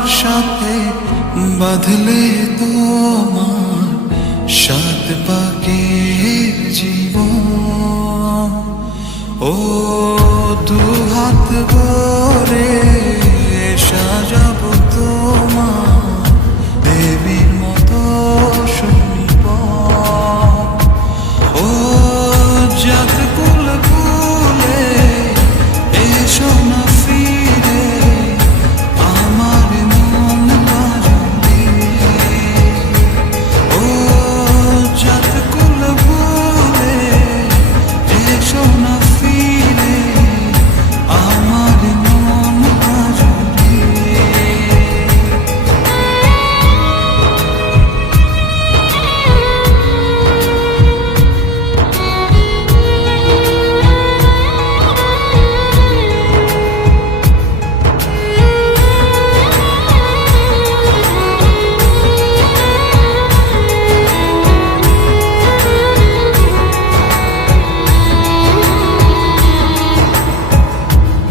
আমার সাথে বাঁধলে তোমার সাত পাকের জীবন। ও দু হাত ভরে সাজাবো তোমার দেবীর মতো সুনিপন। ও জাত কুল কুলে এসো না ফিরে আমার মন বাজবে। ও জাত কুল কুলে এসো না ফিরে আমার মন বাজবে।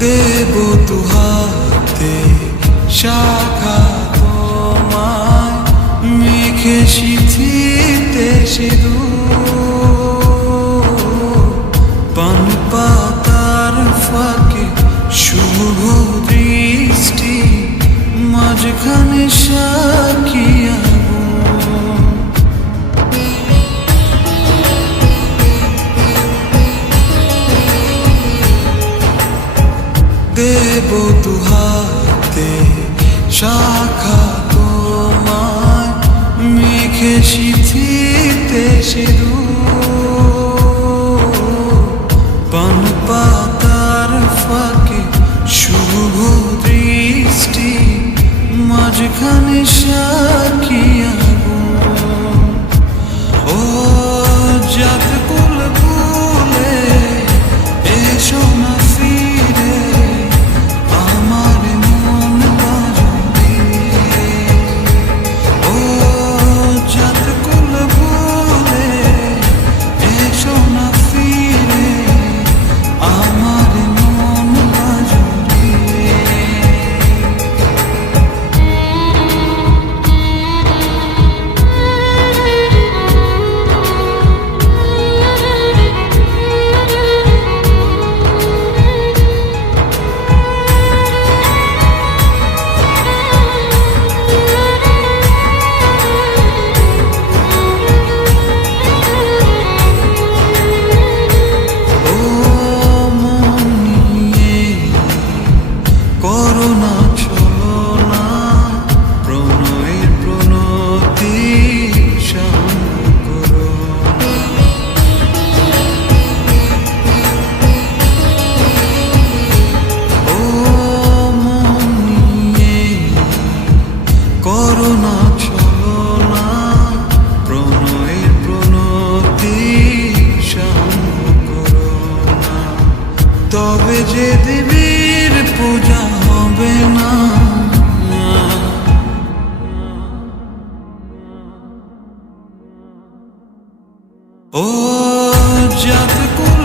দেব দুহাতে শাখা তোমায় মেঘে সিঁথিতে সিঁদুর। পান পাতার ফাঁকে শুভ দৃষ্টি মাঝখানে সাক্ষী আগুন। দেব দুহাতে শাখা তোমায় মেঘে সিঁথিতে সিঁদুর। পান পাতার ফাঁকে শুভ দৃষ্টি মাঝখানে সাক্ষী আগুন। ও জাত কুল কুলে এসো না ফিরে আমার মন বাজবে। ও জাত কুল কুলে এসো না ফিরে আমার মন বাজবে। ও মন নিয়ে করোনা ছলনা প্রণয়ের প্রণতি শান্ত করো। ও মন নিয়ে করোনা ছলনা প্রণয়ের প্রণতি শান্ত করো না। তবে যে দেবীর পূজা হবে না। ও জাত কুল